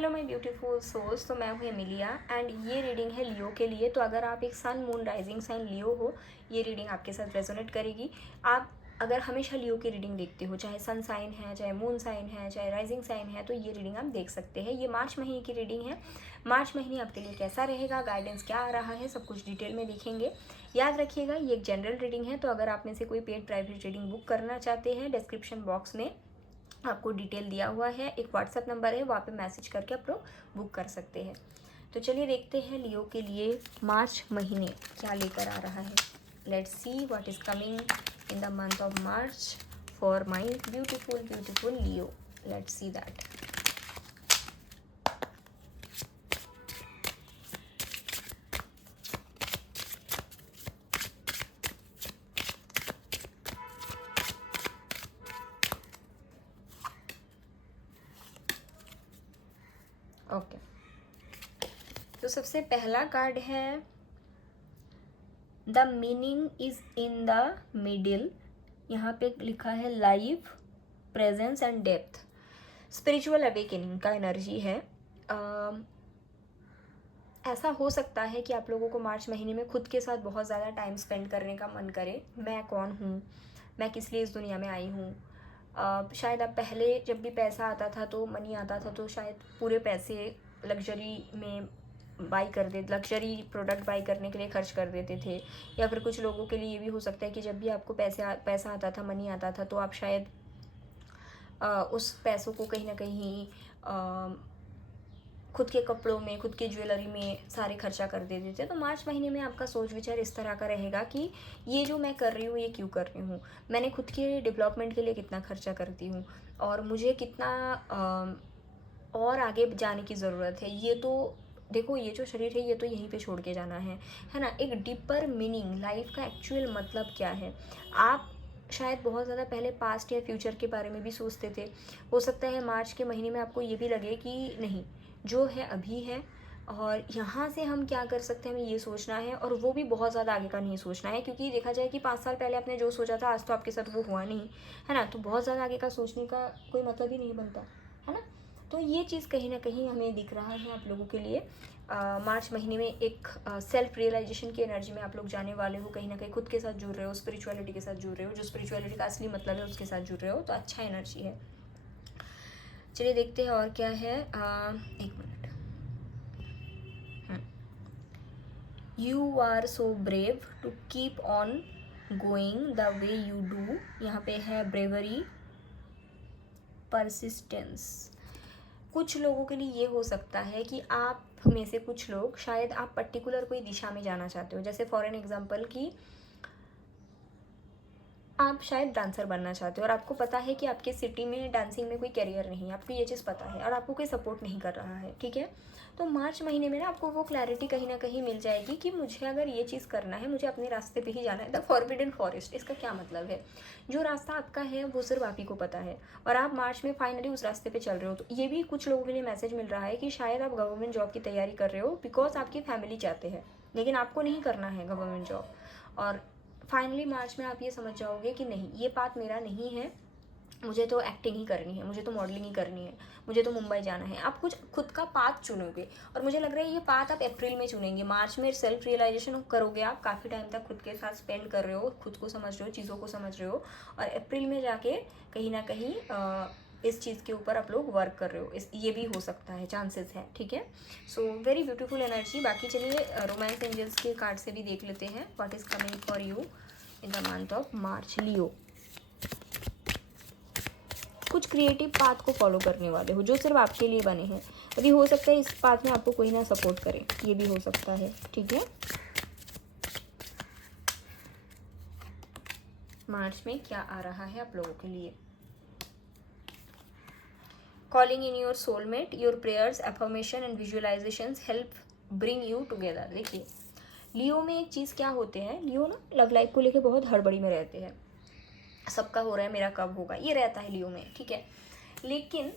Hello my beautiful souls. तो मैं हूँ एमिलिया एंड ये रीडिंग है लियो के लिए। तो अगर आप एक सन मून राइजिंग साइन लियो हो, ये रीडिंग आपके साथ रेजोनेट करेगी। आप अगर हमेशा लियो की रीडिंग देखते हो, चाहे सन साइन है, चाहे मून साइन है, चाहे राइजिंग साइन है, तो ये रीडिंग आप देख सकते हैं। ये मार्च महीने की रीडिंग है। मार्च महीने आपके लिए कैसा रहेगा, गाइडेंस क्या आ रहा है, सब कुछ डिटेल में देखेंगे। याद रखिएगा ये एक जनरल रीडिंग है। तो अगर आप में से कोई पेड प्राइवेट रीडिंग बुक करना चाहते हैं, डिस्क्रिप्शन बॉक्स में आपको डिटेल दिया हुआ है, एक व्हाट्सएप नंबर है, वहाँ पे मैसेज करके आप लोग बुक कर सकते हैं। तो चलिए देखते हैं लियो के लिए मार्च महीने क्या लेकर आ रहा है। Let's see what is coming in the month of March for my beautiful Leo. Let's see that. Okay, तो सबसे पहला कार्ड है the meaning is in the middle. यहाँ पे लिखा है life, presence and depth. Spiritual awakening का energy है। ऐसा हो सकता है कि आप लोगों को मार्च महीने में खुद के साथ बहुत ज़्यादा टाइम स्पेंड करने का मन करे। मैं कौन हूँ, मैं किस लिए इस दुनिया में आई हूँ। शायद आप पहले जब भी पैसा आता था, तो मनी आता था, तो शायद पूरे पैसे लग्जरी में बाई कर देते, लग्जरी प्रोडक्ट बाई करने के लिए खर्च कर देते थे। या फिर कुछ लोगों के लिए ये भी हो सकता है कि जब भी आपको पैसा आता था, मनी आता था, तो आप शायद उस पैसों को कहीं ना कहीं खुद के कपड़ों में, खुद की ज्वेलरी में सारे खर्चा कर देते थे। तो मार्च महीने में आपका सोच विचार इस तरह का रहेगा कि ये जो मैं कर रही हूँ, ये क्यों कर रही हूँ, मैंने खुद के डेवलपमेंट के लिए कितना खर्चा करती हूँ, और मुझे कितना और आगे जाने की ज़रूरत है। ये तो देखो, ये जो शरीर है ये तो यहीं पे छोड़ के जाना है ना। एक डीपर मीनिंग, लाइफ का एक्चुअल मतलब क्या है। आप शायद बहुत ज़्यादा पहले पास्ट या फ्यूचर के बारे में भी सोचते थे। हो सकता है मार्च के महीने में आपको ये भी लगे कि नहीं, जो है अभी है, और यहाँ से हम क्या कर सकते हैं हमें ये सोचना है, और वो भी बहुत ज़्यादा आगे का नहीं सोचना है। क्योंकि देखा जाए कि 5 साल पहले आपने जो सोचा था, आज तो आपके साथ वो हुआ नहीं, है ना। तो बहुत ज़्यादा आगे का सोचने का कोई मतलब ही नहीं बनता, है ना। तो ये चीज़ कहीं ना कहीं हमें दिख रहा है आप लोगों के लिए। मार्च महीने में एक सेल्फ रियलाइजेशन की एनर्जी में आप लोग जाने वाले हो। कहीं ना कहीं खुद के साथ जुड़ रहे हो, स्पिरिचुअलिटी के साथ जुड़ रहे हो, जो स्पिरिचुअलिटी का असली मतलब है उसके साथ जुड़ रहे हो। तो अच्छा एनर्जी है। चलिए देखते हैं और क्या है। एक minute. You are so brave to keep on going the way you do. यहाँ पे है ब्रेवरी, परसिस्टेंस। कुछ लोगों के लिए ये हो सकता है कि आप में से कुछ लोग, शायद आप पर्टिकुलर कोई दिशा में जाना चाहते हो। जैसे फॉर एन एग्जांपल कि आप शायद डांसर बनना चाहते हो, और आपको पता है कि आपके सिटी में डांसिंग में कोई करियर नहीं है, आपको ये चीज़ पता है, और आपको कोई सपोर्ट नहीं कर रहा है, ठीक है। तो मार्च महीने में ना आपको वो क्लैरिटी कहीं ना कहीं मिल जाएगी कि मुझे अगर ये चीज़ करना है, मुझे अपने रास्ते पे ही जाना है। द फॉरबिडन फॉरेस्ट, इसका क्या मतलब है, जो रास्ता आपका है वो सिर्फ आप ही को पता है, और आप मार्च में फाइनली उस रास्ते पे चल रहे हो। तो ये भी कुछ लोगों के लिए मैसेज मिल रहा है कि शायद आप गवर्नमेंट जॉब की तैयारी कर रहे हो, बिकॉज आपकी फैमिली चाहते हैं, लेकिन आपको नहीं करना है गवर्नमेंट जॉब। और फाइनली मार्च में आप ये समझ जाओगे कि नहीं, ये पाथ मेरा नहीं है, मुझे तो एक्टिंग ही करनी है, मुझे तो मॉडलिंग ही करनी है, मुझे तो मुंबई जाना है। आप कुछ खुद का पाथ चुनोगे, और मुझे लग रहा है ये पाथ आप अप्रैल में चुनेंगे। मार्च में सेल्फ रियलाइजेशन करोगे, आप काफ़ी टाइम तक खुद के साथ स्पेंड कर रहे हो, खुद को समझ रहे हो, चीज़ों को समझ रहे हो, और अप्रैल में जाके कहीं ना कहीं इस चीज़ के ऊपर आप लोग वर्क कर रहे हो। ये भी हो सकता है, चांसेस है, ठीक है। So very beautiful energy. बाकी चलिए रोमांस एंजल्स के कार्ड से भी देख लेते हैं what is coming for you in the month of March. Leo, कुछ क्रिएटिव पाथ को फॉलो करने वाले हो जो सिर्फ आपके लिए बने हैं। अभी हो सकता है इस पाथ में आपको कोई ना सपोर्ट करे, ये भी हो सकता है, ठीक है। मार्च में क्या आ रहा है आप लोगों के लिए। Calling in your soulmate, your prayers, affirmation and visualisations help bring you together. देखिए लियो में एक चीज़ क्या होते हैं, लियो ना लव लाइफ को लेके बहुत हड़बड़ी में रहते हैं। सबका हो रहा है, मेरा कब होगा, ये रहता है लियो में, ठीक है। लेकिन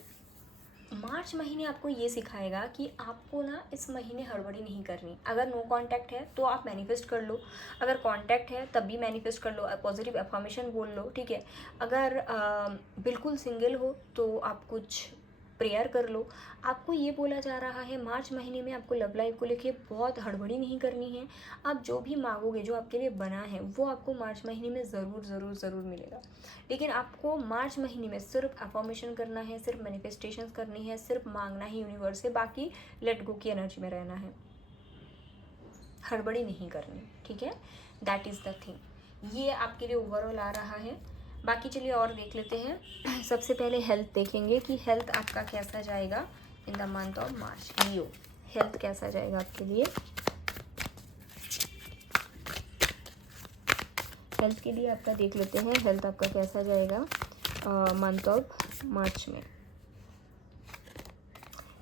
मार्च महीने आपको ये सिखाएगा कि आपको ना इस महीने हड़बड़ी नहीं करनी। अगर नो कांटेक्ट है तो आप मैनिफेस्ट कर लो, अगर कांटेक्ट है तब भी मैनिफेस्ट कर लो, पॉजिटिव अफर्मेशन बोल लो, ठीक है। अगर बिल्कुल सिंगल हो तो आप कुछ प्रेयर कर लो। आपको ये बोला जा रहा है मार्च महीने में आपको लव लाइफ को लेके बहुत हड़बड़ी नहीं करनी है। आप जो भी मांगोगे, जो आपके लिए बना है, वो आपको मार्च महीने में ज़रूर ज़रूर ज़रूर मिलेगा। लेकिन आपको मार्च महीने में सिर्फ अफर्मेशन करना है, सिर्फ मैनिफेस्टेशन करनी है, सिर्फ मांगना ही यूनिवर्स से, बाकी लेट गो की एनर्जी में रहना है, हड़बड़ी नहीं करनी, ठीक है। That is the thing. ये आपके लिए ओवरऑल आ रहा है। बाकी चलिए और देख लेते हैं। सबसे पहले हेल्थ देखेंगे कि हेल्थ आपका कैसा जाएगा इन the month of March. Leo, health कैसा जाएगा आपके लिए। हेल्थ के लिए आपका देख लेते हैं, हेल्थ आपका कैसा जाएगा मंथ ऑफ मार्च में।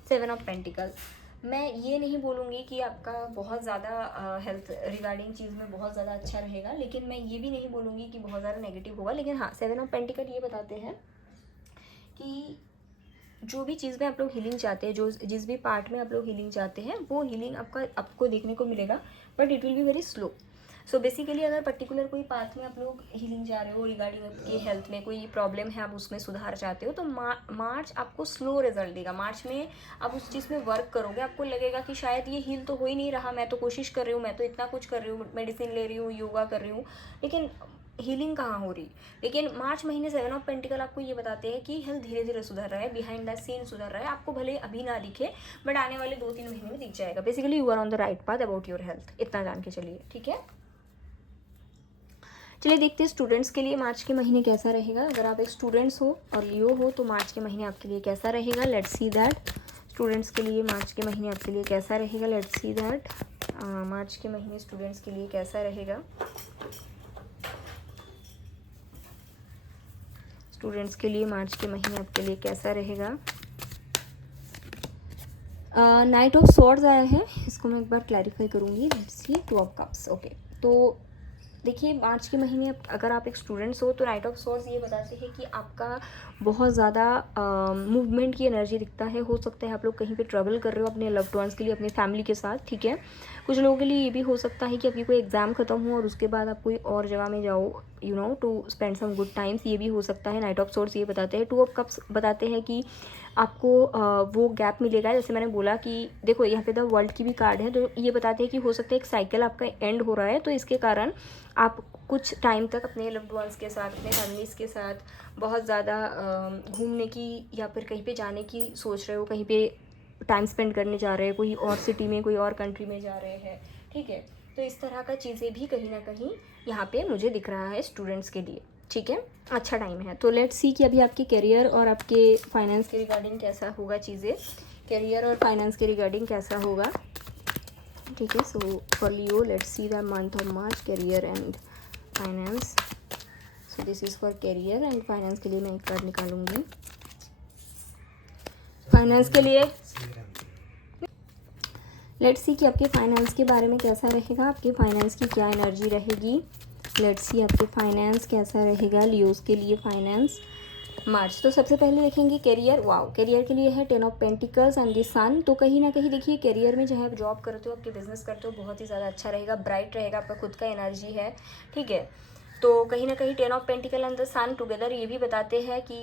7 ऑफ पेंटिकल्स। मैं ये नहीं बोलूँगी कि आपका बहुत ज़्यादा हेल्थ रिगार्डिंग चीज़ में बहुत ज़्यादा अच्छा रहेगा, लेकिन मैं ये भी नहीं बोलूँगी कि बहुत ज़्यादा नेगेटिव होगा। लेकिन हाँ, 7 ऑफ पेंटिकल ये बताते हैं कि जो भी चीज़ में आप लोग हीलिंग चाहते हैं, जो जिस भी पार्ट में आप लोग हीलिंग चाहते हैं, वो हीलिंग आपको देखने को मिलेगा, but it will be very slow. So basically अगर पर्टिकुलर कोई पाथ में आप लोग हीलिंग जा रहे हो, रिगार्डिंग आपकी हेल्थ में कोई प्रॉब्लम है, आप उसमें सुधार चाहते हो, तो मार्च आपको स्लो रिजल्ट देगा। मार्च में आप उस चीज़ में वर्क करोगे, आपको लगेगा कि शायद ये हील तो हो ही नहीं रहा, मैं तो कोशिश कर रही हूँ, मैं तो इतना कुछ कर रही हूँ, मेडिसिन ले रही हूँ, योगा कर रही हूँ, लेकिन हीलिंग कहाँ हो रही। लेकिन मार्च महीने 7 ऑफ पेंटिकल आपको ये बताते हैं कि हेल्थ धीरे धीरे सुधर रहा है, बिहाइंड द सीन सुधर रहा है। आपको भले अभी ना दिखे, बट आने वाले 2-3 महीने में दिख जाएगा। Basically you are on the right path about your health, इतना जान के चलिए, ठीक है। चलिए देखते हैं स्टूडेंट्स के लिए मार्च के महीने कैसा रहेगा। अगर आप एक स्टूडेंट्स हो और लियो हो तो मार्च के महीने आपके लिए कैसा रहेगा, लेट्स सी दैट। स्टूडेंट्स के लिए मार्च के महीने आपके लिए कैसा रहेगा, लेट्स सी दैट। मार्च के महीने स्टूडेंट्स के लिए कैसा रहेगा। स्टूडेंट्स के लिए मार्च के महीने आपके लिए कैसा रहेगा। नाइट ऑफ स्वॉर्ड्स आया है, इसको मैं एक बार क्लैरिफाई करूँगी। Let's see, 2 of cups. Okay, तो देखिए मार्च के महीने अगर आप एक स्टूडेंट्स हो तो नाइट ऑफ स्वॉर्ड्स ये बताते हैं कि आपका बहुत ज़्यादा मूवमेंट की एनर्जी दिखता है। हो सकता है आप लोग कहीं पे ट्रैवल कर रहे हो अपने लव्ड वंस के लिए, अपनी फैमिली के साथ, ठीक है। कुछ लोगों के लिए ये भी हो सकता है कि आपकी कोई एग्ज़ाम ख़त्म हो और उसके बाद आप कोई और जगह में जाओ, you know, to spend some good times, ये भी हो सकता है। नाइट ऑफ स्वॉर्ड्स ये बताते हैं। 2 ऑफ कप्स बताते हैं कि आपको वो गैप मिलेगा। जैसे मैंने बोला कि देखो यहाँ पे द वर्ल्ड की भी कार्ड है, तो ये बताते हैं कि हो सकता है एक साइकिल आपका एंड हो रहा है, तो इसके कारण आप कुछ टाइम तक अपने लव्ड वंस के साथ, अपने फैमिलीज़ के साथ बहुत ज़्यादा घूमने की या फिर कहीं पे जाने की सोच रहे हो, कहीं पे टाइम स्पेंड करने जा रहे हैं, कोई और सिटी में, कोई और कंट्री में जा रहे हैं, ठीक है। तो इस तरह का चीज़ें भी कहीं ना कहीं यहाँ पे मुझे दिख रहा है स्टूडेंट्स के लिए, ठीक है। अच्छा टाइम है। तो लेट्स सी कि अभी आपके करियर और आपके फाइनेंस के रिगार्डिंग कैसा होगा चीज़ें, करियर और फाइनेंस के रिगार्डिंग कैसा होगा, ठीक है। So for Leo let's see the month of March, career and finance. So this is for career and finance के लिए मैं एक कार्ड निकालूंगी। फाइनेंस के लिए लेट्स सी कि आपके फाइनेंस के बारे में कैसा रहेगा, आपके फाइनेंस की क्या एनर्जी रहेगी। लेट्स सी आपके फाइनेंस कैसा रहेगा लियोस के लिए फाइनेंस मार्च। तो सबसे पहले देखेंगे करियर। वाओ, करियर के लिए है 10 ऑफ पेंटिकल्स एंड द सन। तो कहीं ना कहीं देखिए करियर में चाहे आप जॉब करते हो, आपके बिजनेस करते हो, बहुत ही ज़्यादा अच्छा रहेगा, ब्राइट रहेगा, आपका खुद का एनर्जी है, ठीक है। तो कहीं ना कहीं 10 of pentacles and the sun together ये भी बताते हैं कि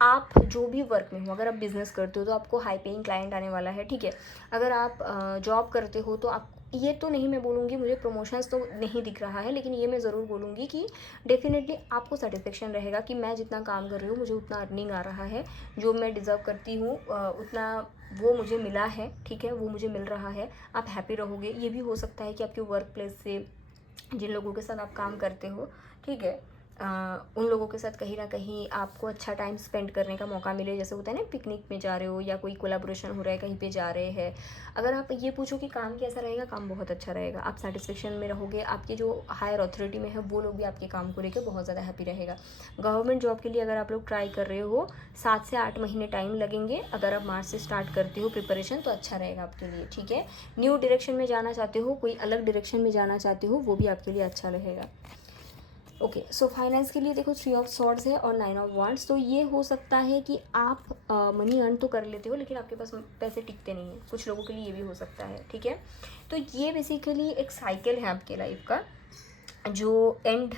आप जो भी वर्क में हो, अगर आप बिज़नेस करते हो तो आपको हाई पेइंग क्लाइंट आने वाला है, ठीक है। अगर आप जॉब करते हो तो आप, ये तो नहीं मैं बोलूँगी मुझे प्रमोशंस तो नहीं दिख रहा है, लेकिन ये मैं ज़रूर बोलूँगी कि डेफिनेटली आपको सेटिस्फेक्शन रहेगा कि मैं जितना काम कर रही हूँ मुझे उतना अर्निंग आ रहा है, जो मैं डिज़र्व करती हूँ उतना वो मुझे मिला है, ठीक है, वो मुझे मिल रहा है। आप हैप्पी रहोगे। ये भी हो सकता है कि आपके वर्क प्लेस से जिन लोगों के साथ आप काम करते हो, ठीक है, उन लोगों के साथ कहीं ना कहीं आपको अच्छा टाइम स्पेंड करने का मौका मिले। जैसे होता है ना, पिकनिक में जा रहे हो या कोई कोलैबोरेशन हो रहा है, कहीं पे जा रहे हैं। अगर आप ये पूछो कि काम कैसा रहेगा, काम बहुत अच्छा रहेगा, आप सेटिस्फेक्शन में रहोगे, आपके जो हायर अथॉरिटी में है वो लोग भी आपके काम को लेकर बहुत ज़्यादा हैप्पी रहेगा। गवर्नमेंट जॉब के लिए अगर आप लोग ट्राई कर रहे हो, 7 से 8 महीने टाइम लगेंगे। अगर आप मार्च से स्टार्ट करते हो प्रिपरेशन तो अच्छा रहेगा आपके लिए, ठीक है। न्यू डायरेक्शन में जाना चाहते हो, कोई अलग डायरेक्शन में जाना चाहते हो, वो भी आपके लिए अच्छा रहेगा। ओके, सो फाइनेंस के लिए देखो 3 ऑफ सॉर्ड्स है और 9 ऑफ वांड्स। तो ये हो सकता है कि आप मनी अर्न तो कर लेते हो लेकिन आपके पास पैसे टिकते नहीं हैं। कुछ लोगों के लिए ये भी हो सकता है, ठीक है। तो ये बेसिकली एक साइकिल है आपके लाइफ का जो एंड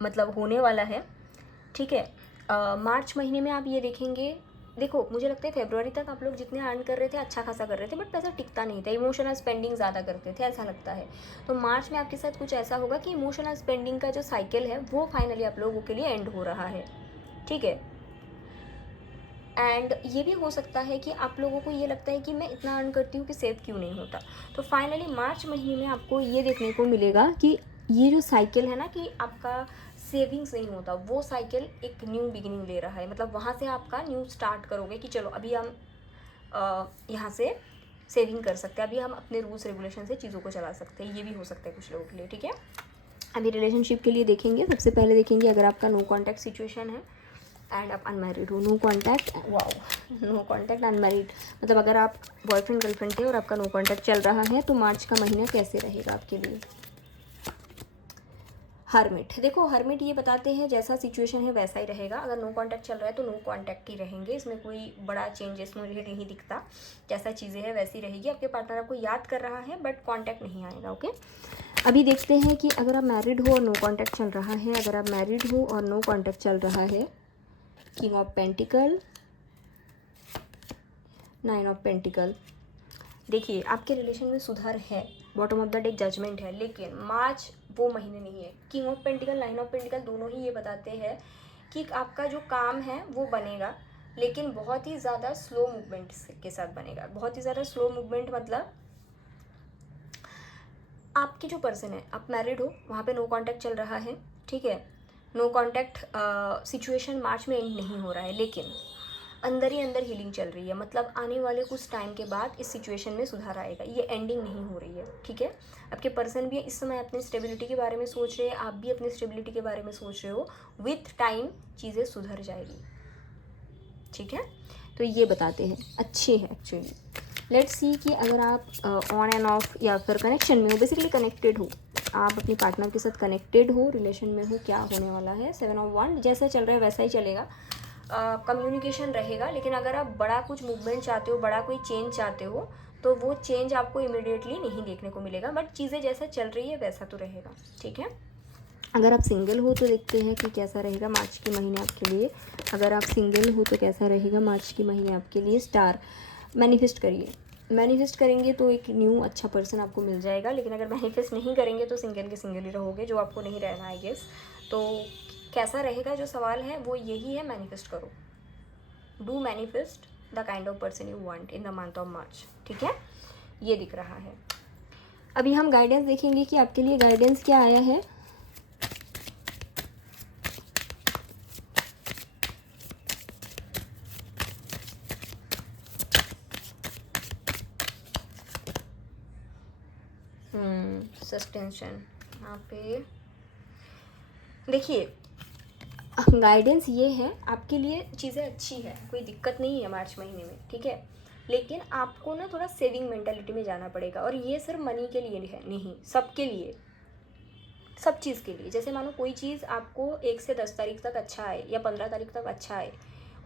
मतलब होने वाला है, ठीक है। मार्च महीने में आप ये देखेंगे, देखो मुझे लगता है फरवरी तक आप लोग जितने अर्न कर रहे थे अच्छा खासा कर रहे थे, बट पैसा टिकता नहीं था, इमोशनल स्पेंडिंग ज़्यादा करते थे, ऐसा लगता है। तो मार्च में आपके साथ कुछ ऐसा होगा कि इमोशनल स्पेंडिंग का जो साइकिल है वो फाइनली आप लोगों के लिए एंड हो रहा है, ठीक है। एंड ये भी हो सकता है कि आप लोगों को ये लगता है कि मैं इतना अर्न करती हूँ कि सेव क्यों नहीं होता। तो फाइनली मार्च महीने में आपको ये देखने को मिलेगा कि ये जो साइकिल है ना कि आपका सेविंग्स नहीं होता, वो साइकिल एक न्यू बिगिनिंग ले रहा है। मतलब वहाँ से आपका न्यू स्टार्ट करोगे कि चलो अभी हम यहाँ से सेविंग कर सकते हैं, अभी हम अपने रूल्स रेगुलेशन से चीज़ों को चला सकते हैं। ये भी हो सकता है कुछ लोगों के लिए, ठीक है। अभी रिलेशनशिप के लिए देखेंगे, सबसे पहले देखेंगे अगर आपका नो कॉन्टैक्ट सिचुएशन है एंड आप अनमैरिड हो, no contact, wow, no contact unmarried, मतलब अगर आप बॉयफ्रेंड गर्लफ्रेंड थे और आपका नो कॉन्टैक्ट चल रहा है तो मार्च का महीना कैसे रहेगा आपके लिए। हर्मिट, देखो हर्मिट ये बताते हैं जैसा सिचुएशन है वैसा ही रहेगा। अगर नो कॉन्टैक्ट चल रहा है तो नो कॉन्टैक्ट ही रहेंगे, इसमें कोई बड़ा चेंजेस मुझे नहीं दिखता, जैसा चीज़ें हैं वैसी रहेगी। आपके पार्टनर आपको याद कर रहा है बट कॉन्टैक्ट नहीं आएगा, ओके। अभी देखते हैं कि अगर आप मैरिड हो और नो कॉन्टैक्ट चल रहा है, अगर आप मैरिड हो और नो कॉन्टैक्ट चल रहा है, king of pentacles, nine of pentacles. देखिए आपके रिलेशन में सुधार है, bottom of the deck judgement है, लेकिन मार्च वो महीने नहीं है। King of pentacles, nine of pentacles दोनों ही ये बताते हैं कि आपका जो काम है वो बनेगा, लेकिन बहुत ही ज़्यादा स्लो मूवमेंट के साथ बनेगा। बहुत ही ज़्यादा स्लो मूवमेंट मतलब आपके जो पर्सन है, आप मैरिड हो, वहाँ पे नो कॉन्टैक्ट चल रहा है, ठीक है। नो कॉन्टैक्ट सिचुएशन मार्च में एंड नहीं हो रहा है, लेकिन अंदर ही अंदर हीलिंग चल रही है। मतलब आने वाले कुछ टाइम के बाद इस सिचुएशन में सुधार आएगा, ये एंडिंग नहीं हो रही है, ठीक है। आपके पर्सन भी इस समय अपनी स्टेबिलिटी के बारे में सोच रहे हैं, आप भी अपनी स्टेबिलिटी के बारे में सोच रहे हो। विथ टाइम चीज़ें सुधर जाएगी, ठीक है। तो ये बताते हैं, अच्छे हैं एक्चुअली। लेट्स सी कि अगर आप ऑन एंड ऑफ या फिर कनेक्शन में हो, बेसिकली कनेक्टेड हो, आप अपने पार्टनर के साथ कनेक्टेड हो, रिलेशन में हो, क्या होने वाला है। 7 ऑफ वंड, जैसा चल रहा है वैसा ही चलेगा, कम्युनिकेशन रहेगा। लेकिन अगर आप बड़ा कुछ मूवमेंट चाहते हो, बड़ा कोई चेंज चाहते हो, तो वो चेंज आपको इमिडिएटली नहीं देखने को मिलेगा, बट चीज़ें जैसा चल रही है वैसा तो रहेगा, ठीक है। अगर आप सिंगल हो तो देखते हैं कि कैसा रहेगा मार्च के महीने आपके लिए। अगर आप सिंगल हो तो कैसा रहेगा मार्च के महीने आपके लिए। स्टार, मैनिफेस्ट करिए, मैनिफेस्ट करेंगे तो एक न्यू अच्छा पर्सन आपको मिल जाएगा। लेकिन अगर मैनिफेस्ट नहीं करेंगे तो सिंगल के सिंगल ही रहोगे, जो आपको नहीं रहना आई गेस। तो कैसा रहेगा, जो सवाल है वो यही है, मैनिफेस्ट करो, do manifest the kind of person you want in the month of मार्च, ठीक है। ये दिख रहा है। अभी हम गाइडेंस देखेंगे कि आपके लिए गाइडेंस क्या आया है। सस्टेंशन, यहाँ पे देखिए गाइडेंस ये है, आपके लिए चीज़ें अच्छी है, कोई दिक्कत नहीं है मार्च महीने में, ठीक है। लेकिन आपको ना थोड़ा सेविंग मेंटालिटी में जाना पड़ेगा, और ये सिर्फ मनी के लिए है नहीं, सबके लिए, सब चीज़ के लिए। जैसे मानो कोई चीज़ आपको 1 से 10 तारीख तक अच्छा आए या 15 तारीख तक अच्छा आए,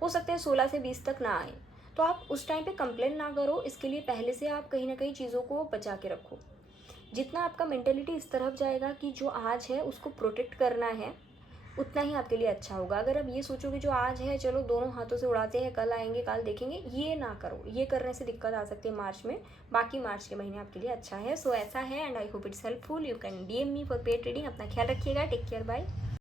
हो सकता है 16 से 20 तक ना आए, तो आप उस टाइम पे कंप्लेन ना करो। इसके लिए पहले से आप कहीं ना कहीं चीज़ों को बचा के रखो। जितना आपका मेंटेलिटी इस तरफ जाएगा कि जो आज है उसको प्रोटेक्ट करना है, उतना ही आपके लिए अच्छा होगा। अगर आप ये सोचोगे जो आज है चलो दोनों हाथों से उड़ाते हैं, कल आएंगे कल देखेंगे, ये ना करो। ये करने से दिक्कत आ सकती है मार्च में। बाकी मार्च के महीने आपके लिए अच्छा है। सो ऐसा है, and I hope it's helpful. You can DM me for paid trading. अपना ख्याल रखिएगा, टेक केयर, बाय।